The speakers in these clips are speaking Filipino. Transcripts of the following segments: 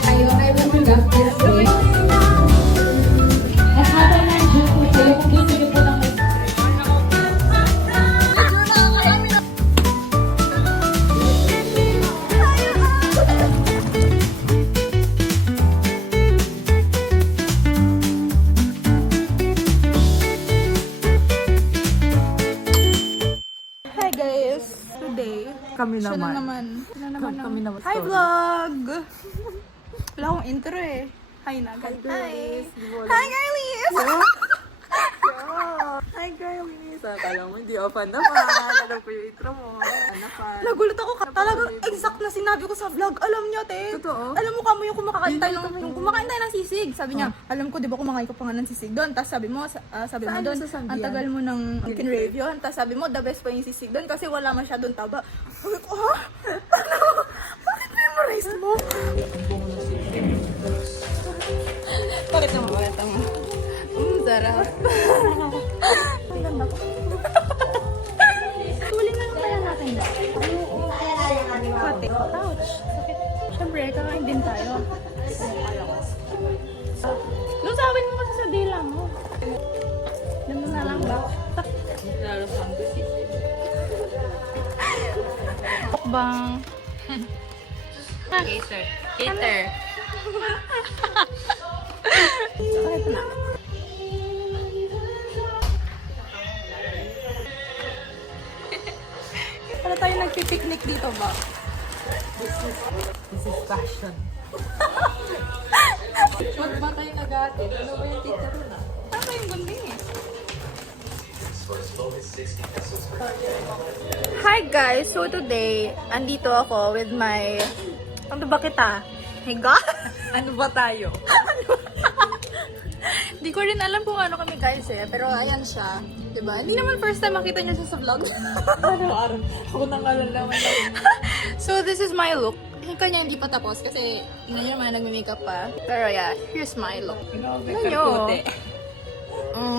Kayo ay mag-grab this way. At habang nandiyan po kayo, kung gusto niyo po ng Hi guys! Today, Kami siya na naman. naman. Kami naman. Hi vlog! Wala akong intro eh. Hi na agad. Hi! Hi girlies! Hi girlies! Akala mo hindi open naman. Alam ko yung intro mo. Ano pa? Nagulat ako. Talagang exact na sinabi ko sa vlog. Alam niyo, te. Totoo? Alam mo kamo yung kumakain tayo ng sisig. Sabi niya, alam ko, di ba kumakain ko pa nga ng sisig doon. Tapos sabi mo Saan doon, sa Sambian? ang tagal mo ng kinrave yun. Tapos sabi mo, the best pa yung sisig doon kasi wala masyadong taba. Sabi ko, ha? Ano? Bakit memorize mo? Bakit mo? Sarap. Tingnan ako. Tuloy na lang kaya natin. Pati. Ouch. Sakit. Siyempre, kakain din tayo. Lusawin mo kasi sa dila mo. Alam mo na lang ba? Bang. Cater. Cater. Sakit na. Para tayo nagpipiknik dito ba? This is fashion. Wag ba kayo nag-atin? Ano ba yung tita rin ah? Tama yung gunding eh. Hi guys! So today, andito ako with my... Ano ba kita? My God! Ano ba tayo? Di ko rin alam kung ano kami guys eh. Pero ayan siya. Diba? Hindi naman first time makita niya siya sa vlog. Araw-araw. Ako nang alam naman. So this is my look. Yung kanya hindi pa tapos kasi tingnan niyo naman nagme-makeup pa. Pero yeah, here's my look. Grabe, Ano nyo? karkote.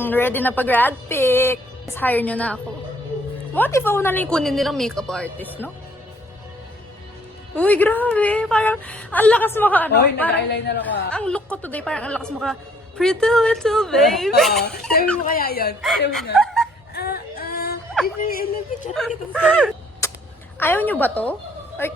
Ready na pag-grad pick. Hire nyo na ako. What if ako nalang kunin nilang makeup artist, no? Uy, grabe. Parang, ang lakas maka, ano? Oy, parang, nag-eyeliner ako ah. ang look ko today, parang ang lakas maka, pretty little baby. Oo. Sabi mo kaya yun? Sabi nga. Picture kita sa... Ayaw nyo ba to? Like,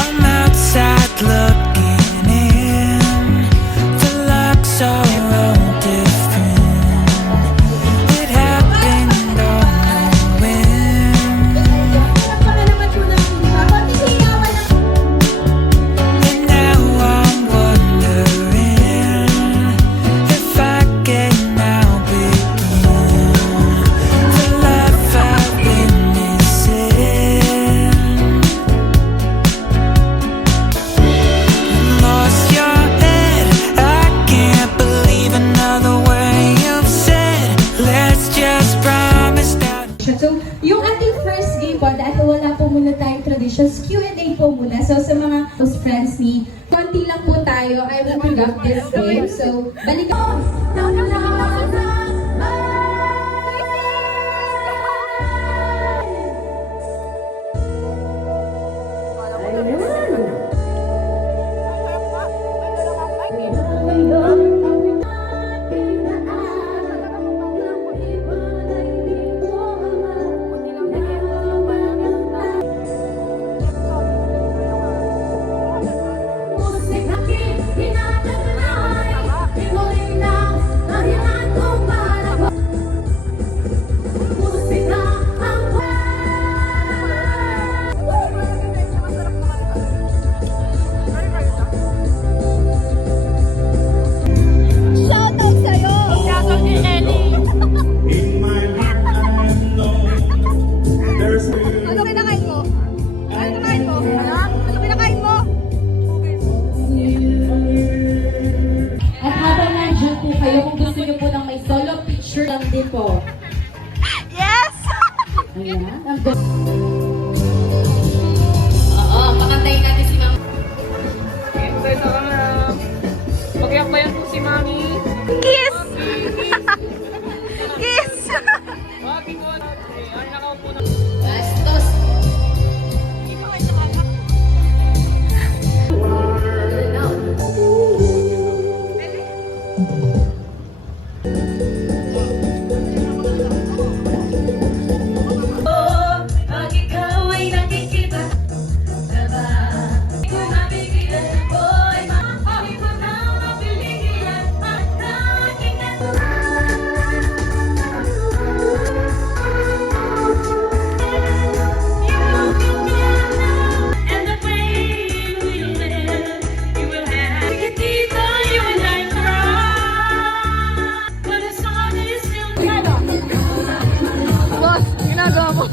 I'm outside looking in. The looks are all different. It happened on a whim. And now I'm wondering if I can now begin the life I've been missing. Lost your head. I can't believe another word you've said. Let's just promise that. So, yung ating first game po, dahil wala po muna tayong traditions, Q&A po muna. So, sa mga close friends ni, konti lang po tayo, I will pick up this game. So, balikan. ano kinakain mo? Ano kinakain mo? Ha? Ano kinakain mo? At habang nandiyan po kayo, kung gusto niyo po ng may solo picture lang din po. Yeah! Ayan. Oo, pakantayin natin si Ma'am. Enter sa camera. Mag-iakbayan po si Mami. Kiss! Kiss! Happy one. Ay, nakaupo na. Bastos. Pag ikaw ay nakikita na ba? Kung napigilan ko'y mapawi ko na mapiligilan at nakingan. And the pain we live, you will have it dito, you and I cry. But the sun is still Boss, ginagawa mo.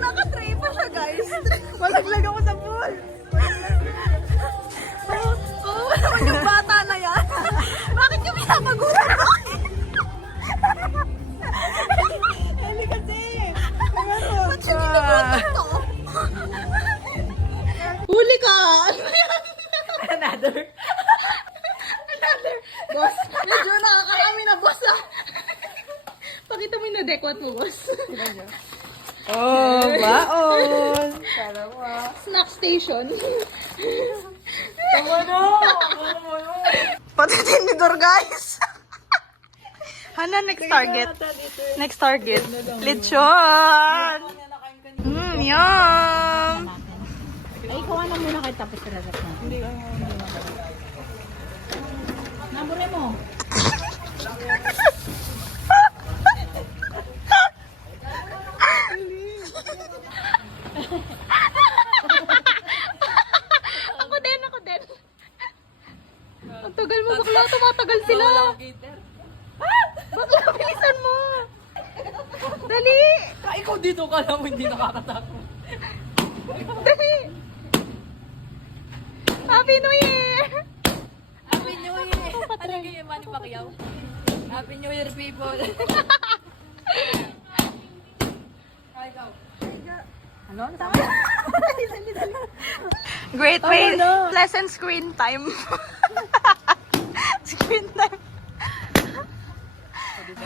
Naka-tray pa siya, guys. Malaglag ako sa pool. Oo, naman yung bata na yan. Bakit yung pinapagulan mo? Hali kasi. Ba't siya ginagulat to? Huli ka! Another. Boss, medyo nakakarami na, boss, ah. Pakita mo yung nadekwat mo, boss. Oh, baon. Snack station. Tama na. Pati tinidor, guys. Hana, next target. Next target. Lechon. Yum. Ay, kuha na muna kayo tapos sarap na. Nabure mo. Ako din. Ang tagal mo, bakla. Tumatagal sila. Bakla, bilisan mo. Dali. Ikaw dito ka lang, hindi nakakatakot. Dali. Happy New Year. Happy New Year. Ano kayo, Manny Pacquiao? Happy New Year, people. Great way. Pleasant screen time. Screen time. Good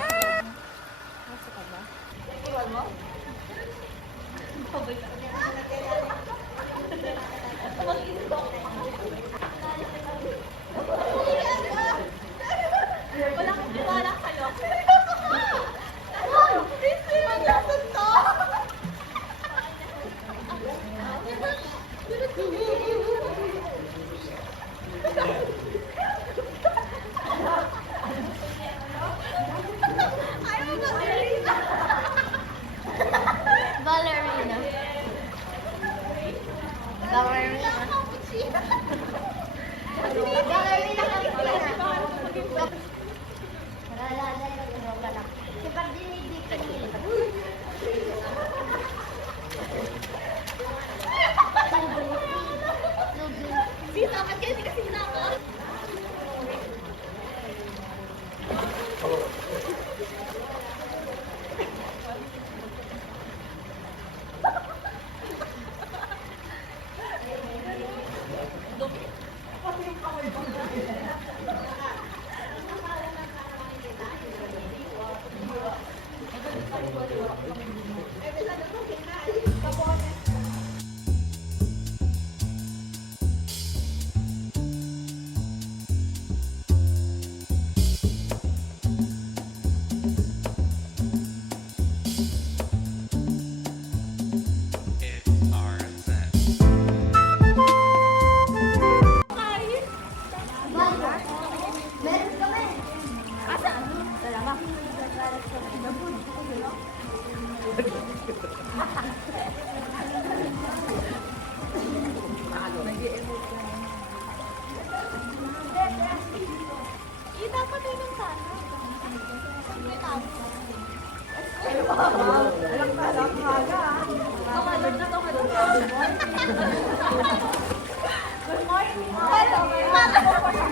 morning.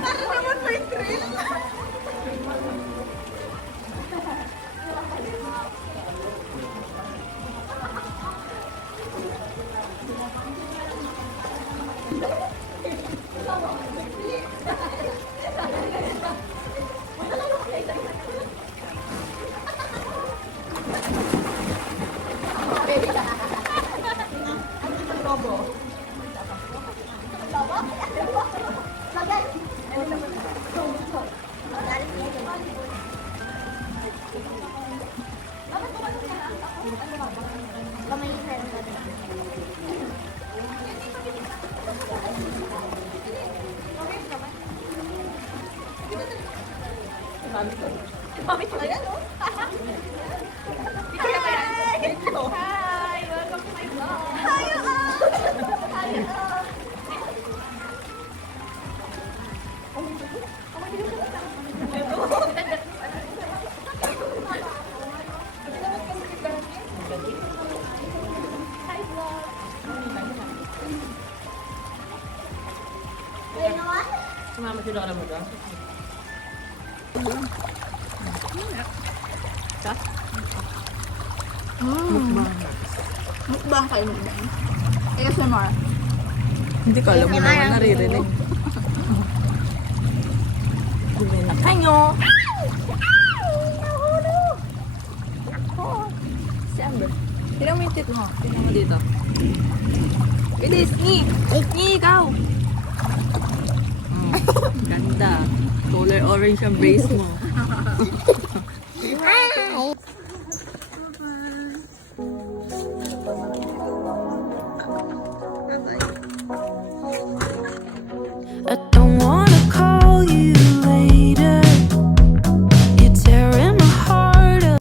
Sumama si Lola mo doon. Mukbang kayo mukbang. ASMR. Hindi ko alam mo naman naririnig. Kanyo! Si Amber. Tignan mo yung tit mo. Tingnan mo dito. Bilis! Ni! Ni, ikaw! Ganda. Color orange ang brace mo.